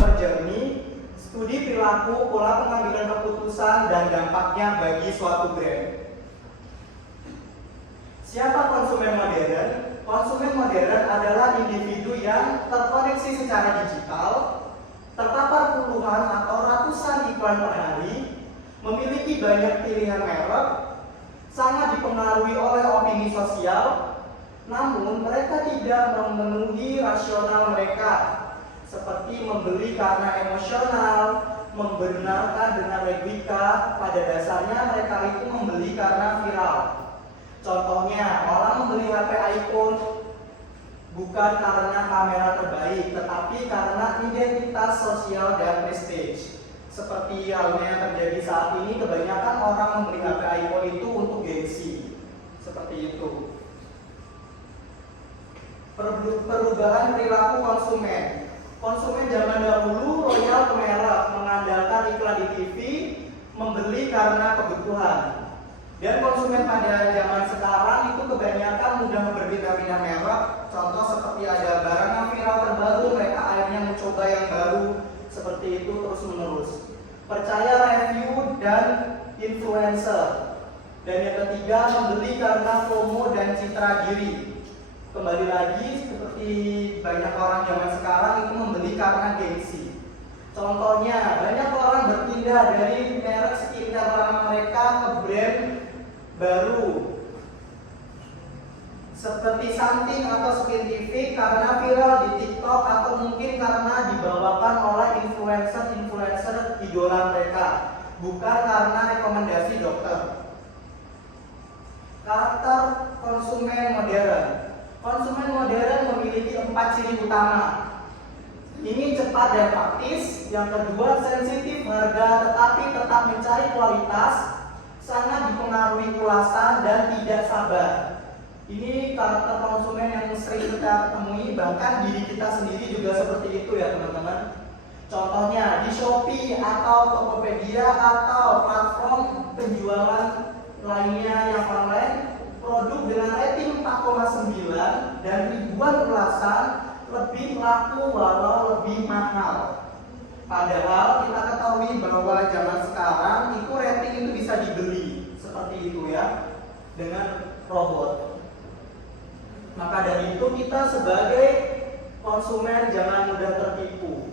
Customer Journey, studi perilaku, pola pengambilan keputusan, dan dampaknya bagi suatu brand. Siapa konsumen modern? Konsumen modern adalah individu yang terkoneksi secara digital, terpapar puluhan atau ratusan iklan per hari, memiliki banyak pilihan merek, sangat dipengaruhi oleh opini sosial, namun mereka tidak memenuhi rasional mereka, seperti membeli karena emosional, membenarkan dengan logika. Pada dasarnya mereka itu membeli karena viral. Contohnya, orang membeli HP iPhone bukan karena kamera terbaik, tetapi karena identitas sosial dan prestige. Seperti halnya yang terjadi saat ini, kebanyakan orang membeli HP iPhone itu untuk gengsi. Seperti itu. Perubahan perilaku konsumen. Konsumen zaman dahulu loyal ke merek, mengandalkan iklan di TV, membeli karena kebutuhan. Dan konsumen pada zaman sekarang itu kebanyakan mudah berpindah-pindah merek. Contoh seperti ada barang yang viral terbaru, mereka akhirnya mencoba yang baru. Seperti itu terus-menerus. Percaya review dan influencer. Dan yang ketiga, membeli karena FOMO dan citra diri. Kembali lagi, seperti banyak orang zaman sekarang itu membeli karena gengsi. Contohnya, banyak orang berpindah dari merek skincare lama mereka ke brand baru seperti Something atau Skintific karena viral di TikTok, atau mungkin karena dibawakan oleh influencer idola mereka, bukan karena rekomendasi dokter. Karakter konsumen modern. Konsumen modern memiliki 4 ciri utama. Ini cepat dan praktis. Yang kedua, sensitif harga tetapi tetap mencari kualitas, sangat dipengaruhi ulasan dan tidak sabar. Ini karakter konsumen yang sering kita temui, bahkan diri kita sendiri juga seperti itu ya teman-teman. Contohnya di Shopee atau Tokopedia atau platform penjualan lainnya yang online, produk dengan rating 4,9 dan ribuan ulasan lebih laku walau lebih mahal. Padahal kita ketahui bahwa zaman sekarang itu rating itu bisa dibeli seperti itu ya, dengan robot. Maka dari itu kita sebagai konsumen jangan mudah tertipu.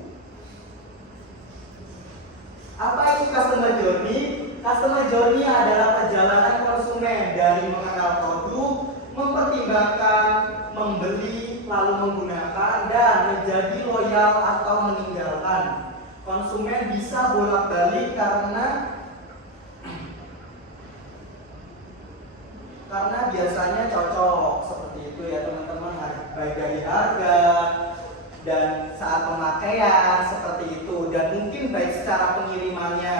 Apa itu customer journey? Customer journey adalah perjalanan konsumen dari mengenal produk, mempertimbangkan, membeli, lalu menggunakan, dan menjadi loyal atau meninggalkan. Konsumen bisa bolak-balik karena biasanya cocok seperti itu ya teman-teman, baik dari harga dan saat pemakaian seperti itu, dan mungkin baik secara pengirimannya.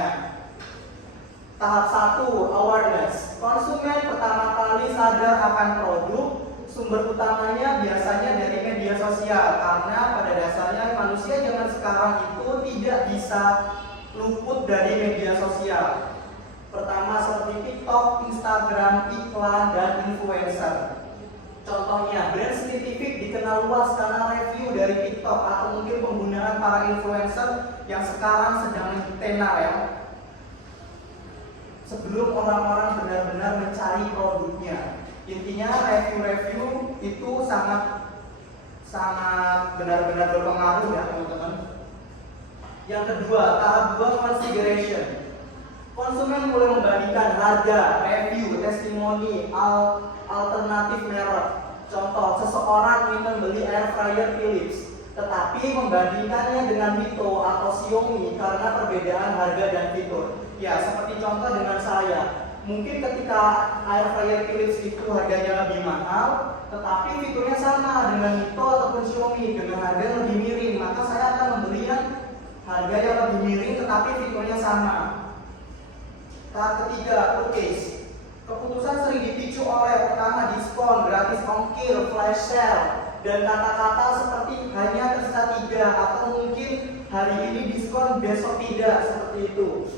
Tahap 1, awareness. Konsumen pertama kali sadar akan produk, sumber utamanya biasanya dari media sosial, karena pada dasarnya manusia zaman sekarang itu tidak bisa luput dari media sosial. Pertama seperti TikTok, Instagram, iklan, dan influencer. Contohnya, brand Skintific dikenal luas karena review dari TikTok atau mungkin penggunaan para influencer yang sekarang sedang tenar ya. Sebelum orang-orang benar-benar mencari produknya. Intinya review-review itu sangat benar-benar berpengaruh ya teman-teman. Yang kedua, tahap 2, consideration. Konsumen mulai membandingkan harga, review, testimoni, alternatif merek. Contoh, seseorang ingin membeli air fryer Philips, tetapi membandingkannya dengan Mito atau Xiaomi karena perbedaan harga dan fitur. Ya, seperti contoh dengan saya. Mungkin ketika air fryer Philips itu harganya lebih mahal, tetapi fiturnya sama dengan Mito ataupun Xiaomi dengan harga lebih miring, maka saya akan membeli yang harga yang lebih miring tetapi fiturnya sama. Tahap ketiga, purchase. Keputusan sering dipicu oleh pertama diskon, gratis ongkir, flash sale, dan kata-kata seperti hanya tersisa 3 atau mungkin hari ini diskon besok tidak, seperti itu.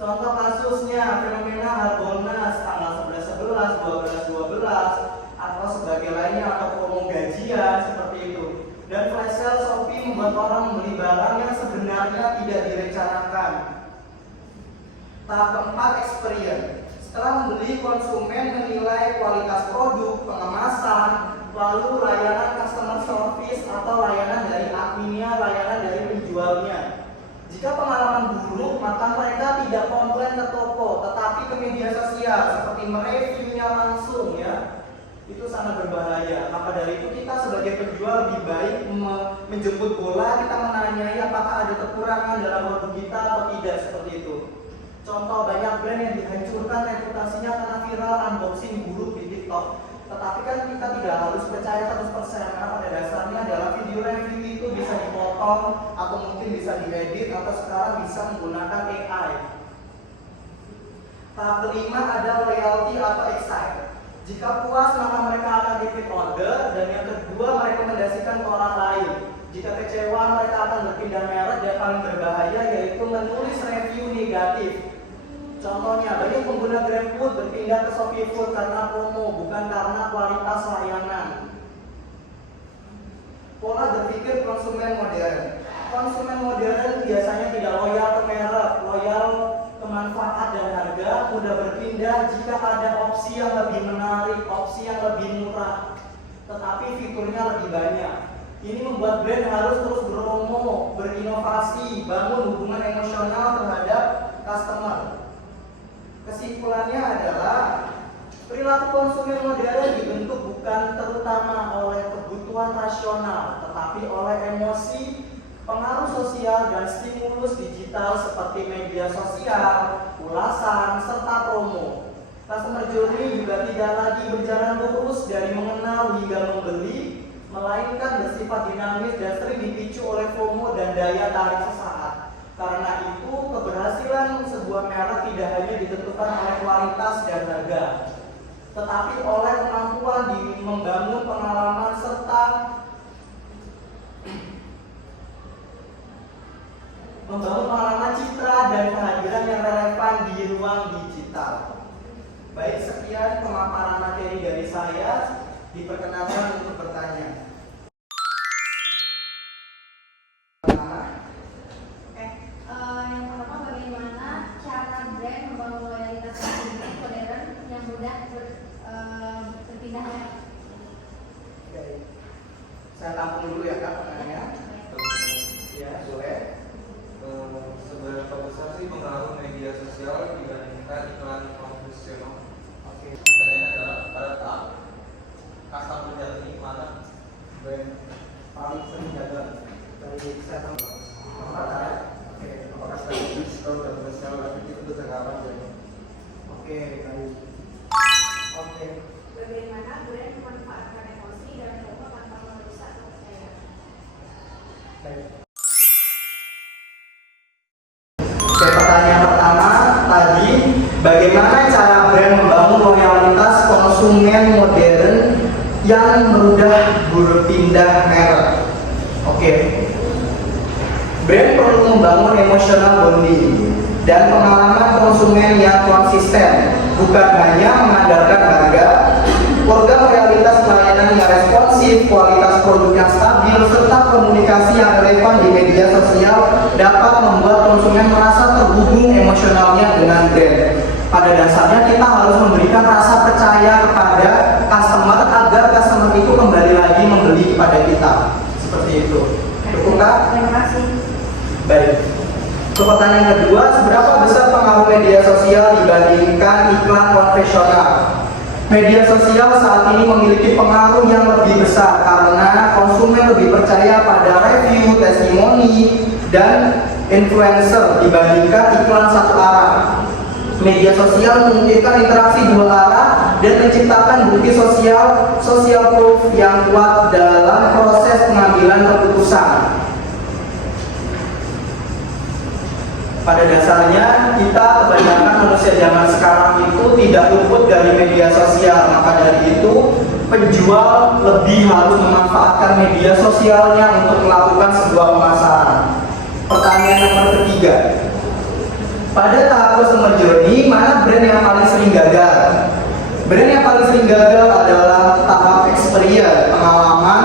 Contoh kasusnya fenomena Harbolnas tanggal 11/11, 12/12 atau sebagai lainnya, atau promo gajian seperti itu. Dan flash sale Shopee membuat orang membeli barang yang sebenarnya tidak direncanakan. Tahap keempat, experience. Setelah membeli, konsumen menilai kualitas produk, pengemasan, lalu layanan customer service atau layanan dari adminnya, layanan dari penjualnya. Jika pengalaman buruk, maka mereka tidak komplain ke toko, tetapi ke media sosial seperti mereviewnya langsung ya. Itu sangat berbahaya. Maka dari itu kita sebagai penjual lebih baik menjemput bola, kita menanyai apakah ada kekurangan dalam produk kita atau tidak, seperti itu. Contoh, banyak brand yang dihancurkan reputasinya karena viral unboxing buruk di TikTok. Tetapi kan kita tidak harus percaya 100% karena pada dasarnya dalam video review itu bisa dipotong atau mungkin bisa diedit atau sekarang bisa menggunakan AI. Tahap kelima ada loyalty atau excite. Jika puas maka mereka akan repeat order, dan yang kedua merekomendasikan ke orang lain. Jika kecewa mereka akan berpindah merek, dan paling berbahaya yaitu menulis review negatif. Contohnya, banyak pengguna GrabFood berpindah ke Shopee Food karena promo, bukan karena kualitas layanan. Pola berpikir konsumen modern. Konsumen modern biasanya tidak loyal ke merek, loyal ke manfaat dan harga, mudah berpindah jika ada opsi yang lebih menarik, opsi yang lebih murah, tetapi fiturnya lebih banyak. Ini membuat brand harus terus beromo, berinovasi, bangun hubungan emosional terhadap customer. Kesimpulannya adalah perilaku konsumen modern dibentuk bukan terutama oleh kebutuhan rasional, tetapi oleh emosi, pengaruh sosial, dan stimulus digital seperti media sosial, ulasan, serta promo. Customer journey juga tidak lagi berjalan lurus dari mengenal hingga membeli, melainkan bersifat dinamis dan sering dipicu oleh FOMO dan daya tarik sesaat. Karena itu, keberhasilan sebuah merek tidak hanya ditentukan oleh kualitas dan harga, tetapi oleh kemampuan di membangun pengalaman serta membangun pengalaman citra dan kehadiran yang relevan di ruang digital. Baik, sekian pemaparan materi dari saya. Diperkenalkan untuk bertanya. Yang pertama, bagaimana cara brand membangun loyalitas konsumen modern yang mudah berpindah merek? Oke. Saya tampung dulu ya Kak pertanyaannya. Ya, boleh. Seberapa besar sih pengaruh media sosial dibandingkan iklan konvensional? Oke. Pertanyaannya adalah pada tahap customer journey mana Brand paling sering gagal dari saya tahu. Oke, apakah strategis atau konvensional tapi itu jangka panjang? Oke, baik. Oke. Bagaimana brand memanfaatkan emosi dan fomo tanpa merusak kepercayaan? Baik. Oke, pertanyaan pertama tadi, bagaimana cara brand membangun loyalitas konsumen modern yang mudah berpindah merek? Oke. Brand perlu membangun emotional bonding dan pengalaman konsumen yang konsisten, bukan hanya mengandalkan harga. Program realitas pelayanan yang responsif, kualitas produk yang stabil, serta komunikasi yang relevan di media sosial dapat membuat konsumen merasa terhubung emosionalnya dengan brand. Pada dasarnya kita harus memberikan rasa percaya kepada customer agar customer itu kembali lagi membeli kepada kita. Seperti itu. Cukup Kak? Terima kasih. Baik. Untuk pertanyaan kedua, seberapa besar pengaruh media sosial dibandingkan iklan konvensional? Media sosial saat ini memiliki pengaruh yang lebih besar karena konsumen lebih percaya pada review, testimoni, dan influencer dibandingkan iklan satu arah. Media sosial memungkinkan interaksi dua arah dan menciptakan bukti social proof yang kuat dalam proses pengambilan keputusan. Pada dasarnya kita kebanyakan manusia zaman sekarang itu tidak luput dari media sosial. Maka dari itu penjual lebih harus memanfaatkan media sosialnya untuk melakukan sebuah pemasaran. Pertanyaan nomor ketiga, pada tahap customer journey mana brand yang paling sering gagal? Brand yang paling sering gagal adalah tahap experience, pengalaman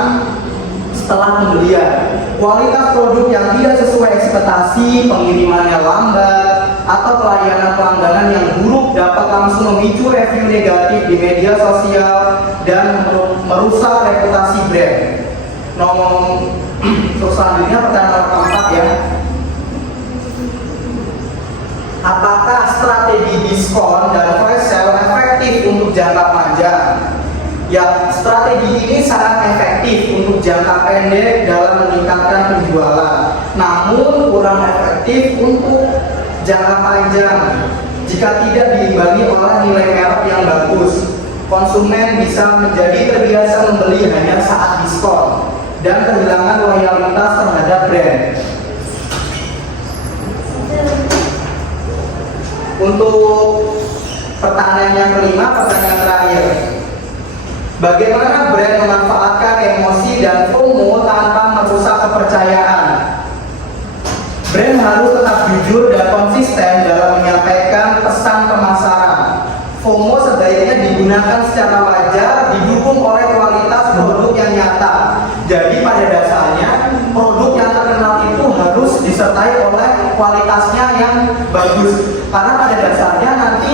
setelah pembelian. kualitas produk yang tidak sesuai ekspektasi, pengirimannya lambat, atau pelayanan pelanggan yang buruk dapat langsung memicu review negatif di media sosial dan merusak reputasi brand. Terus selanjutnya pertanyaan nomor keempat ya. Apakah strategi diskon dan flash sale efektif untuk jangka panjang? Ya, strategi ini sangat efektif untuk jangka pendek dalam meningkatkan penjualan, namun kurang efektif untuk jangka panjang jika tidak diimbangi oleh nilai merek yang bagus. Konsumen bisa menjadi terbiasa membeli hanya saat diskon dan kehilangan loyalitas terhadap brand. Untuk pertanyaan yang kelima, pertanyaan terakhir. Bagaimana brand memanfaatkan emosi dan FOMO tanpa merusak kepercayaan? Brand harus tetap jujur dan konsisten dalam menyampaikan pesan pemasaran. FOMO sebaiknya digunakan secara wajar, didukung oleh kualitas produk yang nyata. Jadi pada dasarnya produk yang terkenal itu harus disertai oleh kualitasnya yang bagus. Karena pada dasarnya nanti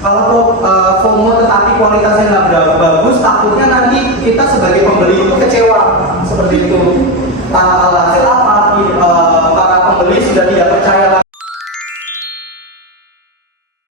kalau FOMO tetapi kualitasnya nggak bagus, takutnya nanti kita sebagai pembeli itu kecewa seperti itu. Alhasil apa? Para pembeli sudah tidak percaya